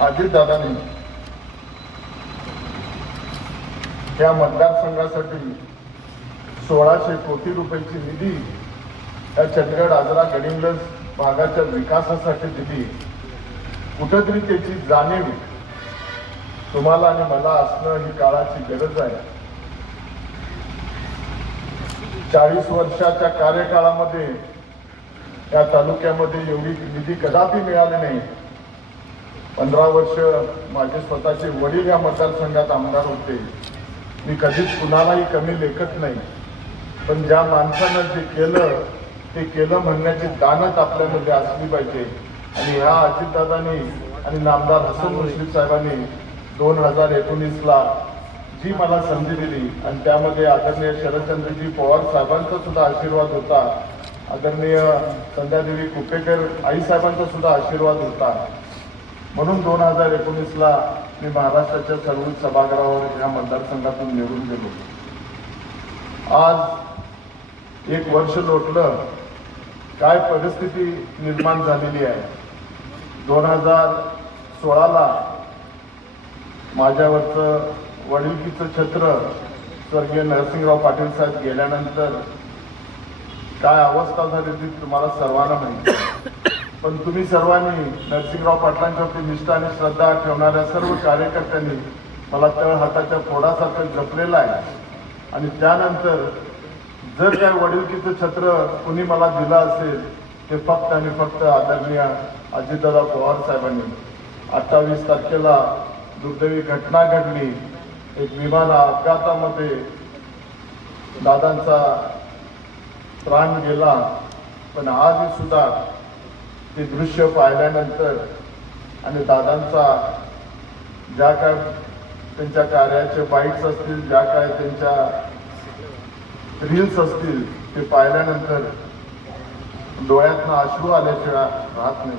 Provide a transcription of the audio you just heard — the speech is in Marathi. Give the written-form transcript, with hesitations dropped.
अजितदादांनी या मतदारसंघासाठी 1600 कोटी रुपयाची निधी या चंदगड आजरा गडिंग्लज भागाच्या विकासासाठी दिली. कुठेतरी त्याची जाणीव तुम्हाला आणि मला असणं ही काळाची गरज आहे. 40 वर्षाच्या कार्यकाळामध्ये या तालुक्यामध्ये एवढी निधी कदापि मिळाली नाही. 15 वर्ष माझे स्वतःचे वडील या मतदारसंघात आमदार होते. मी कधीच कुणालाही कमी लेखत नाही, पण ज्या माणसानं जे केलं ते केलं म्हणण्याची दानत आपल्यामध्ये असली पाहिजे. आणि ह्या अजितदादांनी आणि नामदार हसन मुश्रीफ साहेबांनी 2019ला जी मला संधी दिली आणि त्यामध्ये आदरणीय शरदचंद्रजी पवार साहेबांचा सुद्धा आशीर्वाद होता, आदरणीय संध्यादेवी कुपेकर आई साहेबांचा सुद्धा आशीर्वाद होता. म्हणून 2019ला मी महाराष्ट्राच्या सर्व सभागृहावर या मतदारसंघातून निवडून गेलो. आज 1 वर्ष लोटलं, काय परिस्थिती निर्माण झालेली आहे. 2016ला माझ्यावरचं वडिलकीचं छत्र स्वर्गीय नरसिंहराव पाटील साहेब गेल्यानंतर काय अवस्था झाली ती तुम्हाला सर्वांना माहिती. पण तुम्ही सर्वांनी नरसिंहराव पाटलांच्यावरती निष्ठा आणि श्रद्धा ठेवणाऱ्या सर्व कार्यकर्त्यांनी मला तळ हाताच्या फोडासारखं जपलेलं आहे. आणि त्यानंतर जर काय वडिलकीचं छत्र कुणी मला दिलं असेल ते फक्त आणि फक्त आदरणीय अजितदादा पवार साहेबांनी. 28 तारखेला दुर्दैवी घटना घडली. एक विमान अपघातामध्ये दादांचा प्राण गेला. पण आजही सुद्धा ते दृश्य पाहिल्यानंतर आणि दादांचा ज्या काय त्यांच्या कार्याचे बाईट्स असतील, ज्या काय त्यांच्या रील्स असतील, ते पाहिल्यानंतर डोळ्यातनं अश्रू आल्याशिवाय राहत नाही.